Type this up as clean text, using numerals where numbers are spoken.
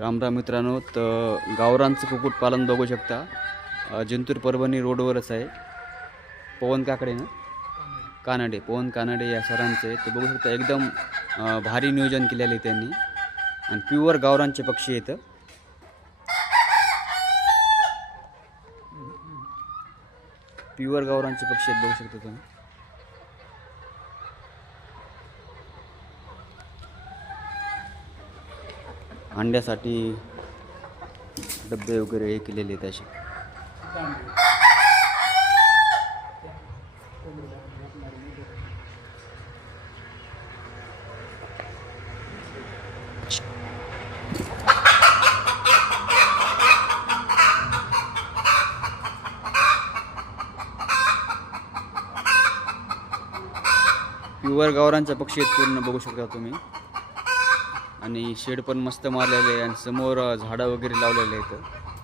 रामराम मित्रांनो, तर गावरांचं कुक्कुटपालन बघू शकता. जिंतूर परभणी रोडवरच आहे. पवन काकडे ना कानडे, पवन कानडे या सरांचे ते बघू शकता. एकदम भारी नियोजन केलेले त्यांनी आणि प्युअर गावरांचे पक्षी आहेत. प्युअर गावरांचे पक्षी आहेत, बघू शकता तुम्ही. अंड्यासाठी डब्बे वगैरे हे केलेले आहेत असे. प्युअर गावरांचा पक्षी आहेत पूर्ण, बघू शकता तुम्ही. आणि शेड पण मस्त मारलेले आहे आणि समोर झाडं वगैरे लावलेले आहेत.